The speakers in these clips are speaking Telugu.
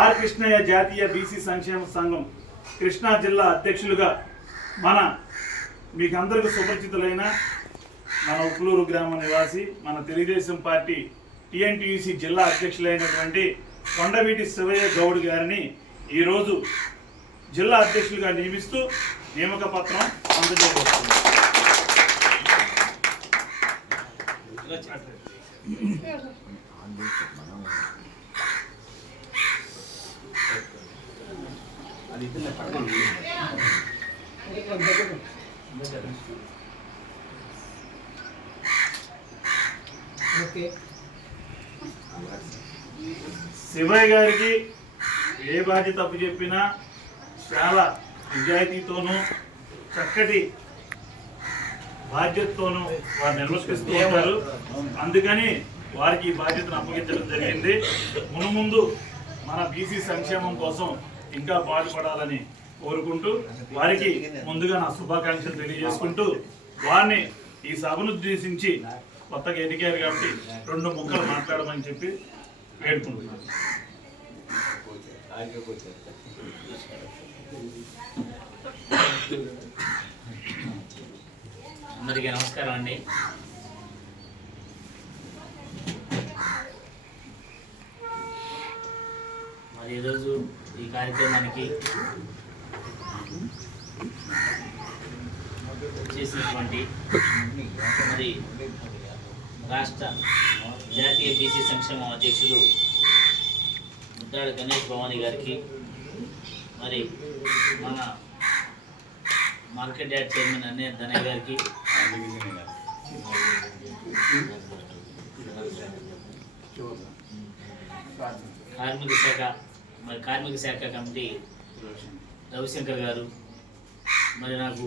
ఆర్ కృష్ణయ్య జాతీయ బీసీ సంక్షేమ సంఘం కృష్ణా జిల్లా అధ్యక్షులుగా మన మీకు అందరికీ సుపరిచితులైన మన ఉప్పులూరు గ్రామ నివాసి మన తెలుగుదేశం పార్టీ టీఎన్టీయూసీ జిల్లా అధ్యక్షులైనటువంటి కొండవీటి శివయ్య గౌడ్ గారిని ఈరోజు జిల్లా అధ్యక్షులుగా నియమిస్తూ నియామక పత్రం అందజేయబడుతుంది. శివయ్య గారికి ఏ బాధ్యత తప్పు చెప్పినా చాలా నిజాయితీతోనూ చక్కటి బాధ్యతతోనూ వారు నిర్వర్తిస్తూ ఉంటారు. అందుకని వారికి ఈ బాధ్యతను అప్పగించడం జరిగింది. మునుముందు మన బీసీ సంక్షేమం కోసం ఇంకా బాధపడాలని కోరుకుంటూ వారికి ముందుగా నా శుభాకాంక్షలు తెలియజేసుకుంటూ వారిని ఈ సభను ఉద్దేశించి కొత్తగా ఎన్నికారు కాబట్టి 2 ముక్కలు మాట్లాడమని చెప్పి వేడుకుంటున్నాను. అందరికీ నమస్కారం అండి. మరి ఈరోజు ఈ కార్యక్రమానికి చేసినటువంటి మరి రాష్ట్ర జాతీయ బీసీ సంక్షేమ అధ్యక్షులు ముద్దాడ గణేష్ భవానీ గారికి, మరి మన మార్కెట్ యార్డ్ చైర్మన్ అనే ధనయ్య గారికి, కార్మిక శాఖ కమిటీ రవిశంకర్ గారు, మరి నాకు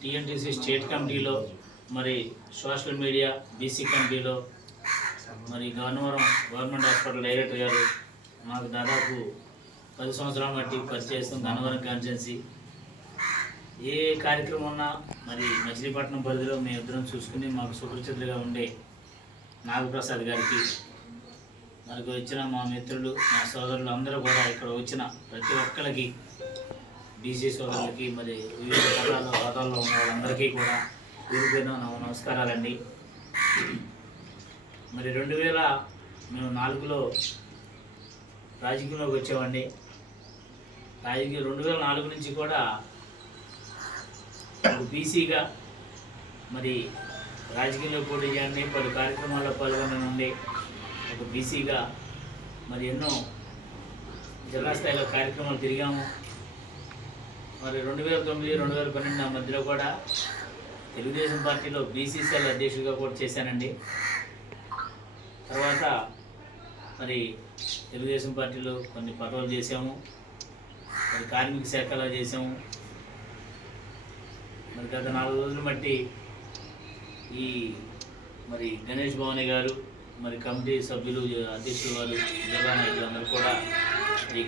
టీఎన్టీసీ స్టేట్ కమిటీలో, మరి సోషల్ మీడియా బీసీ కమిటీలో, మరి గవర్నమెంట్ హాస్పిటల్ డైరెక్టర్ గారు, నాకు దాదాపు 10 సంవత్సరాల బట్టి పరిచయం గన్నవరం కాన్స్టిట్యున్సీ. ఏ కార్యక్రమం ఉన్నా మరి మచిలీపట్నం పరిధిలో మేము ఇద్దరం చూసుకుని మాకు సుపరిచితులుగా ఉండే నాగప్రసాద్ గారికి, మనకు వచ్చిన మా మిత్రులు, మా సోదరులు అందరూ కూడా ఇక్కడ వచ్చిన ప్రతి ఒక్కరికి, బీసీ సోదరులకి, మరి వివిధ హోదాల్లో ఉన్న వాళ్ళందరికీ కూడా పేరుపైన నమస్కారాలండి. మరి 2004లో రాజకీయంలోకి వచ్చామండి. 2004 నుంచి కూడా బీసీగా మరి రాజకీయంలో పోటీ చేయండి, పలు కార్యక్రమాల్లో పాల్గొననుండి ఒక బీసీగా మరి ఎన్నో జిల్లా స్థాయిలో కార్యక్రమాలు తిరిగాము. మరి 2009-2012 మధ్యలో కూడా తెలుగుదేశం పార్టీలో బీసీసీఎల్ అధ్యక్షుడిగా కూడా చేశానండి. తర్వాత మరి తెలుగుదేశం పార్టీలో కొన్ని పదవులు చేసాము, మరి కార్మిక శాఖలో చేసాము. మరి గత 4 రోజులు బట్టి ఈ మరి గణేష్ భవానీ గారు, మరి కమిటీ సభ్యులు, అధ్యక్షులు, వాళ్ళు జిల్లా నాయకులు అందరూ కూడా ఈ